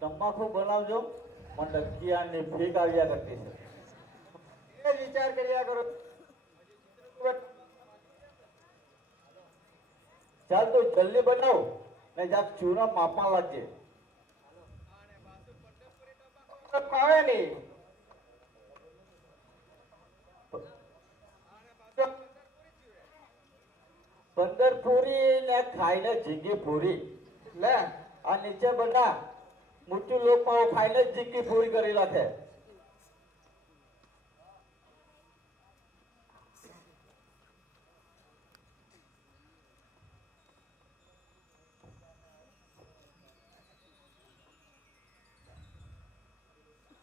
તમાકુ બનાવજો, મને લખિયાની ફીક આવ્યા કરતી છે. એ જ વિચાર કર્યા કરો. ચાલ તું જલ્દી બનાવ ને જા ચૂના માપમાં લાગજે. ફાવે નહીં. પંદર પૂરી ને ખાઈને જીગી પૂરી લે આ નીચે બધા મોટી લોકમાં ખાઈને જીગી પૂરી કરી નાખે.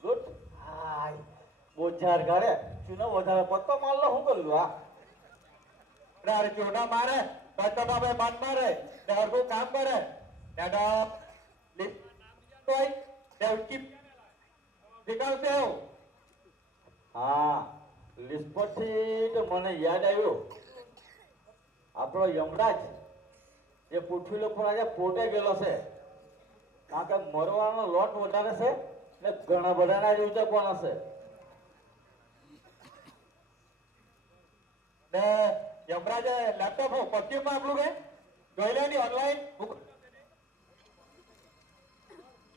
ગુડ હાય બોજાર ગાડે ચૂનો વધારે પત્તો મારલો હું કરું આ અરે ચોટા મારે બચ્ચો બાબે મન મારે ને હરકું કામ કરે દાદા કોઈ દેવકી વિકાવશે હું. હા લિસ્ટ પરથી તો મને યાદ આવ્યું આપણો યમરાજ એ પૃથ્વી પર આજે પોતે ગયેલો છે, કારણ કે મરવાનો લોટ વધારે છે ને ઘણા બધાના જ ઉચકવાના છે. ને યમરાજે લેપટોપ પશ્ચિમમાં આપણું કે જોઈ લે ની ઓનલાઈન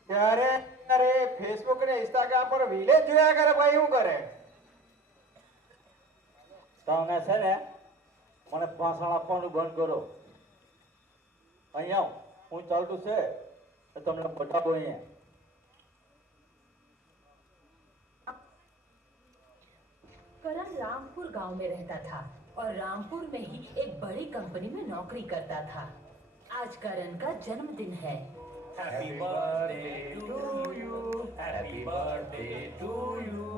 ત્યારે અરે ફેસબુક ને ઇન્સ્ટાગ્રામ પર વિલેજ જોયા કરે ભાઈ શું કરે. તમે છે ને મને ભાષણ આપવાનું બંધ કરો. અહીંયા હું ચાલતું છે તો તમને બતાવો. અહીંયા करण रामपुर गांव में रहता था और रामपुर में ही एक बड़ी कंपनी में नौकरी करता था। आज करण का जन्मदिन है। Happy birthday to you. Happy birthday to you.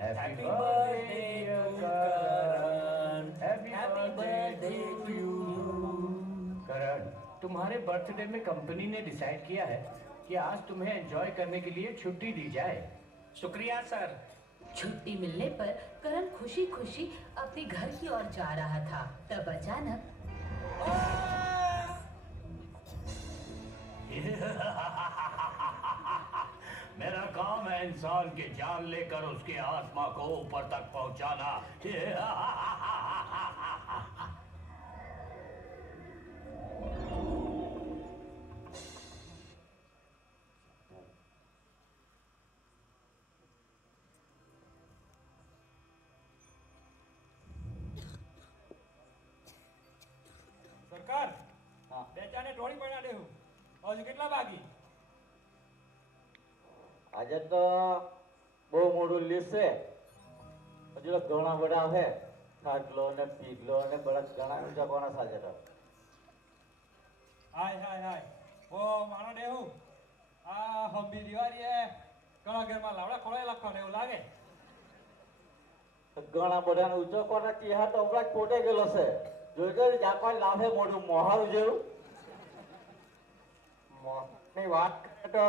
Happy birthday to Karan. Happy birthday to you. करण, तुम्हारे बर्थडे में कंपनी ने डिसाइड किया है कि आज तुम्हें एंजॉय करने के लिए छुट्टी दी जाए। शुक्रिया सर। छुट्टी मिलने पर करण खुशी खुशी अपने घर की ओर जा रहा था। तब अचानक मेरा काम है इंसान की जान लेकर उसकी आत्मा को ऊपर तक पहुंचाना। સરકાર હા બેચાને ટોળી પડા દેવું હજુ કેટલા બાકી. આજે તો બહુ મોટું લિસ્ટ છે, હજુ તો ઘણા બધા છે. ખાટલો ને પીગલો ને બધા ઘણા ઉચકવાના છે આજે તો. હાય હાય હાય ઓ માણો દેવું આ હંબી દિવાળીએ ઘણા ઘરમાં લાવડા ખોળાઈ લખવાને એવું લાગે. ઘણા બધાને ઉચકવાના ચેહરા તો હમણાં જ પોતે ગયેલો છે. જોઈજો જ્યાં કોઈ લાભે મોઢું મોહારું જેવું. ની વાત કરે તો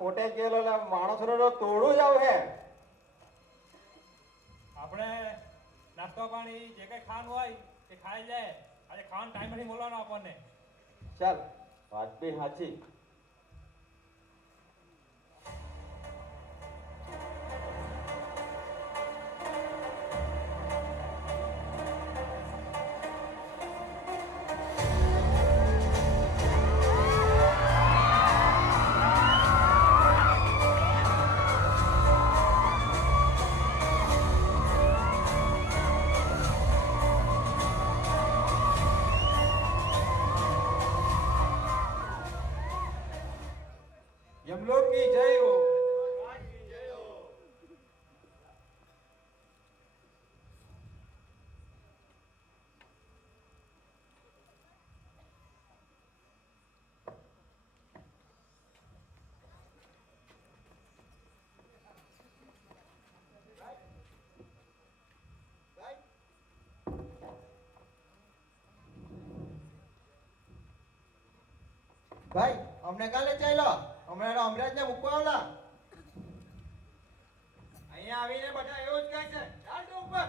પોતે ગયેલો માણસનો તો તોડું જ આવું હે. આપણે નાસ્તો પાણી જે કઈ ખાવાનું હોય એ ખાઈ જાય. આજે ખાવાનો ટાઈમ નથી બોલવાનો આપણને. ચાલ વાત બી સાચી. यमलोक की जय हो. ભાઈ અમને કાલે ચાલ્યો હમણાં અમરાજને મૂકવા આવલા. અહીંયા આવીને બધા એવું જ કહે છે ચાલ તો ઉપર.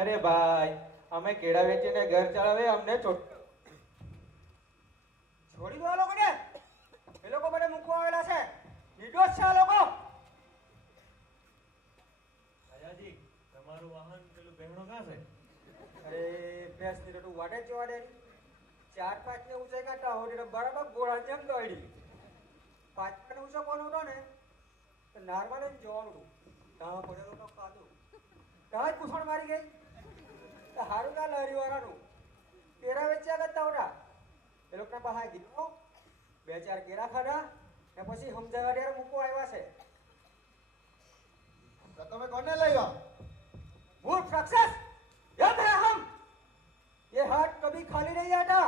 અરે ભાઈ અમે કેળા વેચીને ઘર ચલાવે અમને છોડી દો આ લોકોને. એ લોકો મને મૂકવા આવેલા છે. નિર્દોષ છે આ લોકો. રાજાજી તમારું વાહન પેલું બહેણો ક્યાં છે? અરે ભેંસ ની તો વાડે જ વાડે 4-5 ને ઊંચાઈ કાઢતા હોય એટલે બરાબર ગોળા જેમ દોડી 5 ને ઊંચો કોણ હતો ને તો નારમાં લઈને જોવાનું તા પડેલો તો કાદું તા જ પૂછણ મારી ગઈ તો હારું ના લહેરી વાળાનું કેરા વેચ્યા કરતા હતા એ લોકોના પાસે ગીતો 2-4 કેરા ખાધા ને પછી સમજાવવા ત્યારે મૂકો આવ્યા છે. તો તમે કોને લાવ્યા? मूर्ख राक्षस, याद है हम ये हाथ कभी खाली नहीं आता.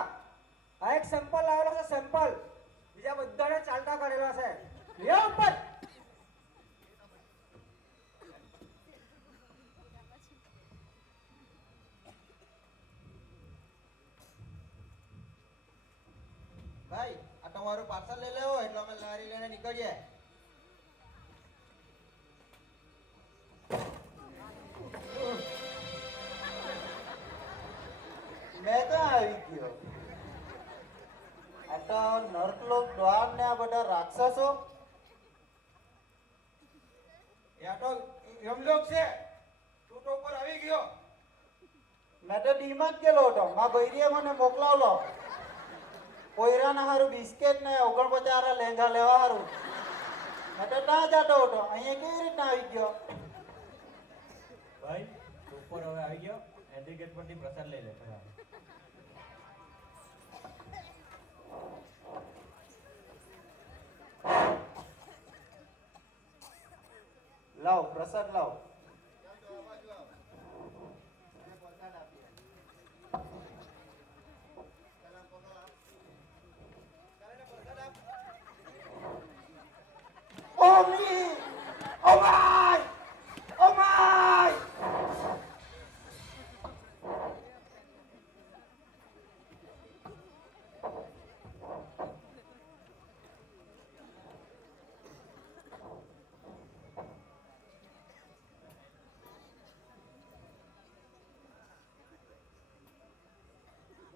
આ એક સેમ્પલ લાવેલો છે સેમ્પલ બીજા બધાને ચાલતા કરેલા છે લે ઉપર. ભાઈ આ તમારું પાર્સલ લઈ લેવો એટલે અમે લારી લઈને નીકળીએ. મેં તો આવી ગયો. આ તો નર્કલોક દ્વાર ને આ બધા રાક્ષસો યા તો યમલોક છે તું તો ઉપર આવી ગયો. મેં તો ડીમાં જ ગયેલો હતો. માં બૈરીએ મને મોકલાવલો કોયરાના હારું બિસ્કેટ ને 49 લેંગા લેવા હારું. મેં તો ત્યાં જતો હતો. અહીંયા કેવી રીતના આવી ગયો? ભાઈ તું ઉપર હવે આવી ગયો. એન્ટ્રી ગેટ પરથી પ્રસાદ લઈ લે પહેલા. લાવ પ્રસાદ લાવ. ઓમી ઓ માય ઓ માય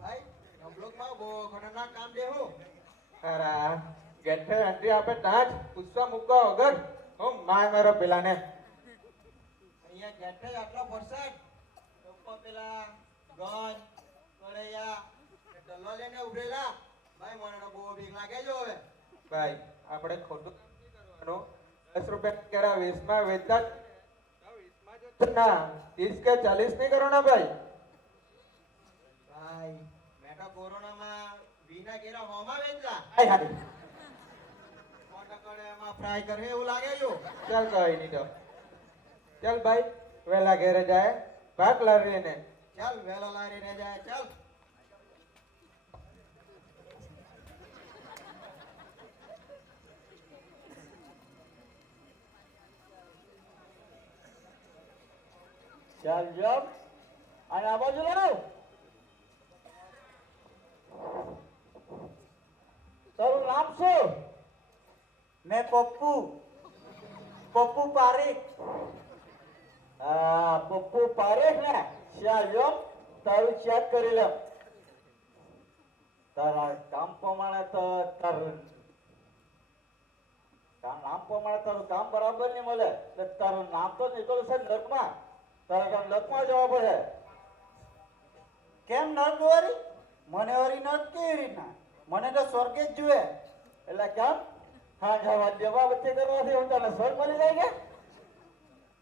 ભાઈ બ્લોકમાં બહુ ખતરનાક કામ દેવું. અરા ગેટે એન્ટ્રી આપે ત્યાં જ પૂછવા મૂકવા વગર હું માર મારો પેલાને. અહીંયા ગેટે જ આટલો વરસાદ ઉપર પેલા ગન કળૈયા ડલ્લો લઈને ઉભરેલા. ભાઈ મને તો બહુ બીક લાગે છે હવે. ભાઈ આપણે ખોટું કામ નહીં કરવાનું. 10 રૂપિયા કેરા 20 માં વેચતા જ ના 30 કે 40 નહીં કરવાના ભાઈ. ભાઈ મેં તો કોરોનામાં વીના કેરા હોમાં વેચલા. હાય હાય એમાં ફ્રાય કરે એવું લાગે છે. ચાલ કઈ નહીં તો ચાલ ભાઈ વેલા ઘરે જાય ભાગ લાવીને. ચાલ વેલા લારીને જાય ચાલ. ચાલ જબ અને આ બાજુ લાવ. તારું નામ શું? મેં પપ્પુ પપ્પુ પારેખ. હા પપ્પુ પારેખ ને ચાલ જબ તારું ચેક કરી લે. તારા કામ પ્રમાણે તો તારું નામ પ્રમાણે તારું કામ બરાબર નહીં મળે એટલે તારું નામ તો નીકળ્યું છે નર્કમાં. તારે તો નર્કમાં જવા પડે. કેમ નર્ક વારી? મને વારી નર્ક કેવી રીતના? મને તો સ્વર્ગે જ જુએ. એટલે કેમ હા જવા દેવા વચ્ચે કરવાથી હું તને સ્વર્ગ મળી જાય કે?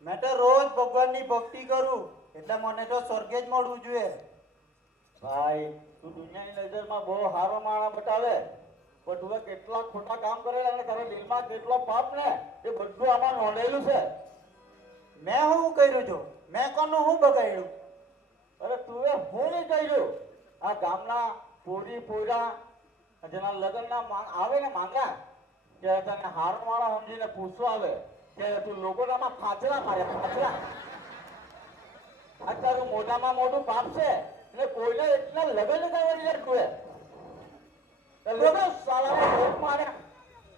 મેં તો રોજ ભગવાનની ભક્તિ કરું એટલે મને તો સ્વર્ગે જ મળવું જોઈએ. ભાઈ તું દુનિયાની નજરમાં બહુ સારો માણસ બતાવે પણ તું કેટલા ખોટા કામ કરેલા અને તારા દિલમાં કેટલો પાપ ને એ બધું આમાં નોંધેલું છે. મેં શું કર્યું છું? મેં કોનું શું બગાડ્યું? અરે તું એ હું નહીં કર્યું. આ ગામના પોરી પોરા જેના લગ્નના આવે ને માંગા ત્યારે તને હારો માણસ સમજીને પૂછવા આવે ત્યારે તું લોકોનામાં ફાંચરા મારે ફાંચરા. આ તારું મોઢામાં મોઢું પાપ છે એટલે કોઈને એટલા લગ્ન કરવાની યાર તું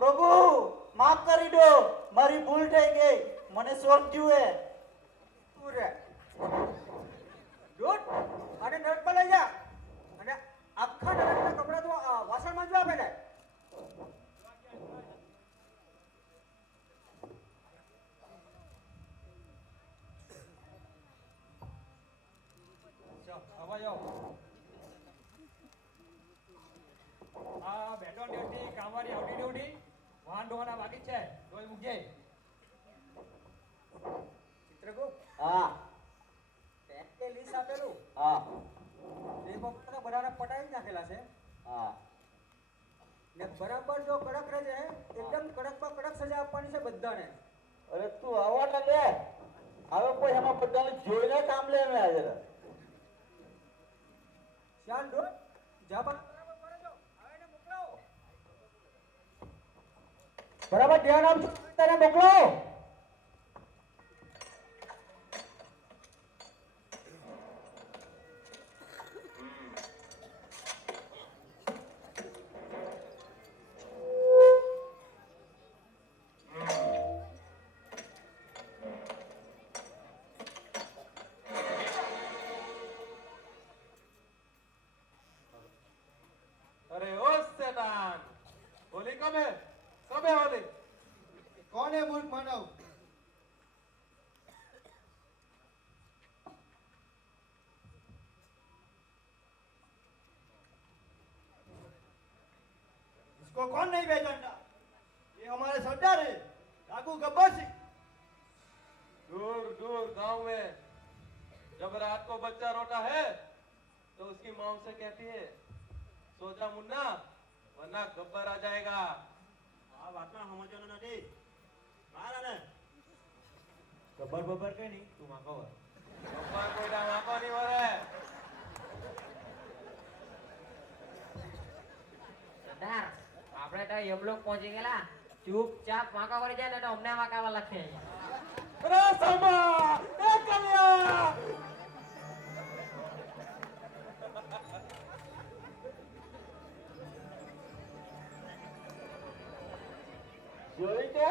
પ્રભુ માફ કરી દો. મારી ભૂલ થઈ ગઈ. મને સ્વર્ગ જુએ. અને નર્કમાં લઈ જા અને આખા નરકના કપડા તો વાસણમાં જ આપે ને. વાહન ડોહાના બાકી જ છે તોય મૂકજે. ચિત્રગુપ્ત હા તે લીસ આપેલું હા એ વખતે બધાને પટાવી જ નાખેલા છે હા ને બરાબર જો કડક રહેજે એકદમ કડકમાં કડક સજા આપવાની છે બધાને. અરે તું આવા ના દે હવે કોઈ એમાં બધાને જોઈને કામ લે ને આજે ચાલ ડો જાબા બરાબર કરે જો હવે એને મોકલાવો. બરાબર ધ્યાન આપજો તેને મોકલાવો. अरे ओ शैतान होली कब है होली? कौन है मूर्ख मानव? इसको कौन नहीं पहचानता? ये हमारे सरदार है, डाकू गब्बर सिंह। दूर दूर गांव में जब रात को बच्चा रोता है तो उसकी माँ उसे कहती है सो जा मुन्ना वरना गब्बर आ जाएगा. આ વાતમાં સમજવાનું નથી. મારા ને ગબ્બર બબ્બર કઈ નહીં તું માં ખબર. ગબ્બર કોઈના વાંકો નહીં વરે. સરદાર આપણે તો યમલોક પહોંચી ગયેલા ચૂપચાપ વાંકા વળી જાય ને તો અમને વાંકાવા લખે. અરે સાંભા એ કલ્યા જોઈ કે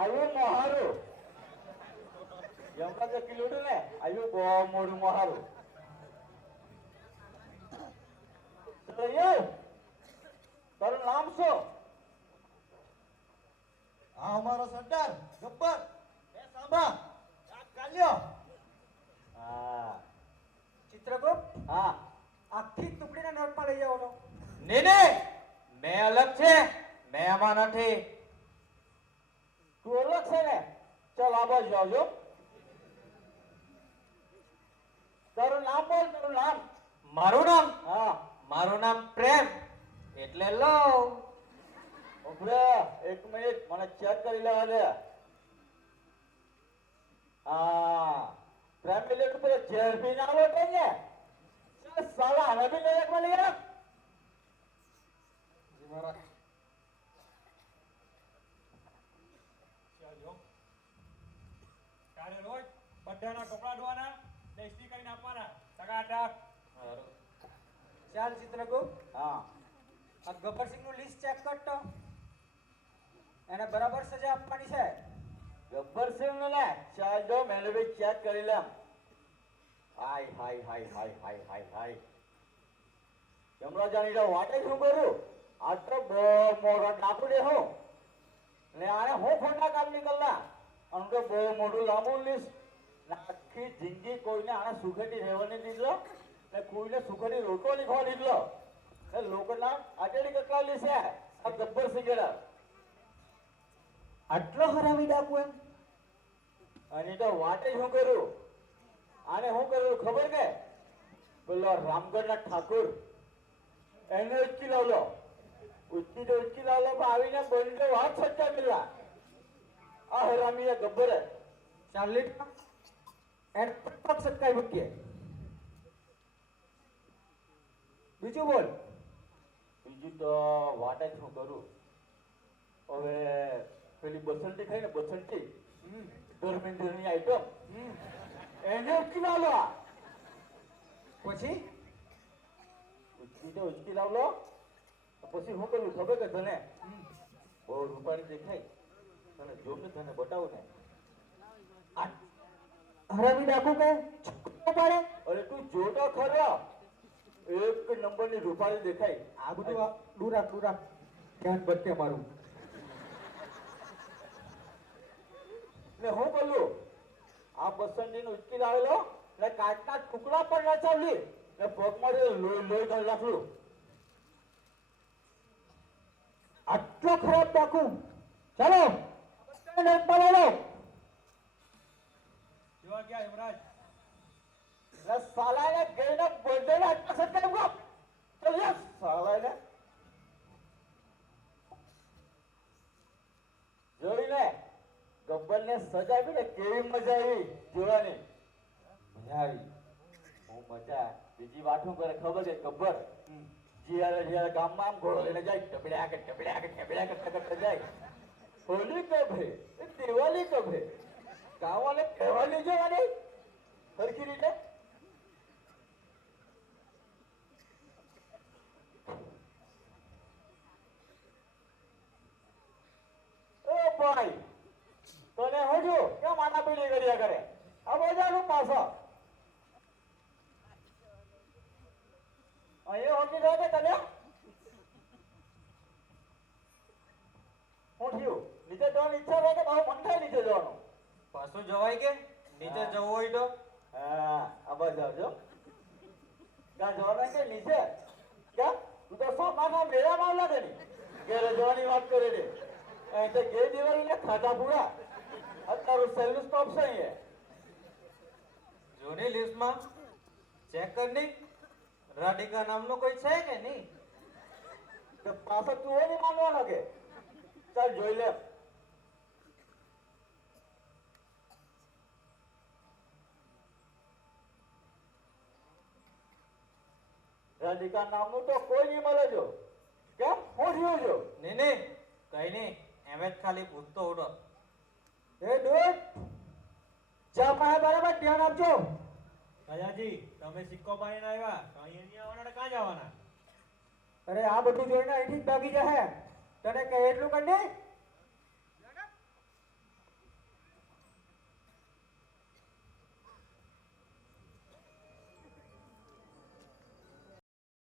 આવ્યું મહારું એમના જે કિલોડું ને આવ્યું બહુ મોડું મહારું તારું નામ શું? આ અમારો સરદાર ગબ્બર એ સાંભા આ કાલ્યો. હા ચિત્રગુપ્ત હા આખી ટુકડીને નોટમાં લઈ જાવ તો. ને મેં અલગ છે મેં આમાં નથી. તું અલગ છે ને ચાલ આ બાજુ આવજો તારું નામ બોલ તારું નામ હા મારું નામ પ્રેમ એટલે લવ. ઉભરે એક મિનિટ મને ચેક કરી લેવા દે હા પ્રેમ મિલેટ ઉપર ઝેર બી ના લોટે ને ચાલ સાલા હવે બી લઈ એકમાં લઈ આવ ચાલજો તારે રોજ બધાના કપડા ધોવાના ને ઇસ્ત્રી કરીને આપવાના ટકાટક. ચાલ ચિત્રગુપ્ત હા આ ગબ્બરસિંહ નું લિસ્ટ ચેક કરતો એને બરાબર સજા આપવાની છે. ગબ્બરસિંહ ને ચાલ જો મેં બી ચેક કરી લેમ હાય હાય હાય હાય હાય હાય હાય યમરાજાની તો વાટે શું કરું આ તો બહુ મોડો ડાકુ દે હું ને આને હું ખોટા કામ નીકળના આમ તો બહુ મોટું લાંબુ લિસ્ટ આખી જિંદગી કોઈને આને સુખેથી રહેવાની દીધલો ને કોઈને સુખેથી રોટો નહીં ખવા દીધલો ને લોકોના આટેલી કેટલા લિસ્ટ છે આ ગબ્બરસિંહ કેડા આટલો હરામી ડાકુ એમ? અને તો વાટે શું કરું આને શું કરું ખબર કે પેલો રામગઢના ઠાકુર એને ઉચકી લાવલો ઉચકી લાવલો પણ આવીને બંને વાત સચ્ચા પેલા આ હરામી ગબ્બરે ચાલ લીટ એન પગ સટકાઈ મૂકીએ. બીજું બોલ. બીજું તો વાટે શું કરું હવે પેલી બસંતી ખાઈ ને બસંતી ધર્મેન્દ્રની આઈટમ એને ઉચકી લાવલો પછી ઉચકી લાવલો પછી શું કરવું ખબર કે તને બહુ રૂપાળી દેખાય તને જોમ ને તને બતાવું ને હરામી ડાકુ કે છક્કો પાડે? અરે તું જોતો ખરો એક નંબરની રૂપાળી દેખાય આ બધું દૂર રાખ ધ્યાન બચે મારું. ને હું બોલું આ બસંતી નું ઉચકી લાવેલો ને કાચના ટુકડા પણ નચાવલી ને પગમાં લોહી કાઢી નાખલું આટલો ખરાબ ડાકુ ચાલો બધાને નરકમાં લઈ લો જોવા ગયા યમરાજ એટલે સાલાને ગઈને બોલદેને અટક કરી ગો ચલ યસ સાલાને જોઈને ગબ્બરને સજા આપીને કેવી મજા આવી જોવાની મજા આવી હું મજા બીજી વાત શું કરે ખબર છે ગબ્બર જ્યારે ગામમાં આમ ઘોડો લઈને જાય ટબડ્યા કરતા જાય હોલી કબ હે એ દિવાળી કબ હે ગામવાને કહેવાની જવાની સરખી રીતે ઓ ભાઈ તને હું જો કેમ માતા પીડી કર્યા કરે આ બજારનું પાછા અહીંયા હોકી જાય કે તને હું થયું નીચે જવાની ઈચ્છા હોય કે મારું મન થાય નીચે જવાનું પાછું જવાય કે નીચે જવું હોય તો હા આ બાજુ આવજો ક્યાં જવાના કે નીચે ક્યાં તું તો સો માથા મેળામાં લાગે ને ઘેરે જવાની વાત કરે છે અહીં તો ગે દિવાળી ને ખાધા પૂરા અત્યારું સહેલું સ્ટોપ છે અહીંયા જૂની લિસ્ટમાં ચેક કર ની રાધિકા નામનો કોઈ છે કે નહીં તો પાછો તું એ નહીં માનવાનો કે ચાલ જોઈ લે રાધિકા નામનું તો કોઈ નહીં મળે જો કેમ હું થયું જો નહીં નહીં કઈ નહીં એમ જ ખાલી પૂછતો ઉડો એ ડૂટ ચા પાસે બરાબર ધ્યાન આપજો રાજાજી તમે સિક્કો મારીને આવ્યા તો અહીંયા નહીં આવવાના તો ક્યાં જવાના અરે આ બધું જોઈને અહીંથી જ ભાગી જાય તને કહે એટલું કરી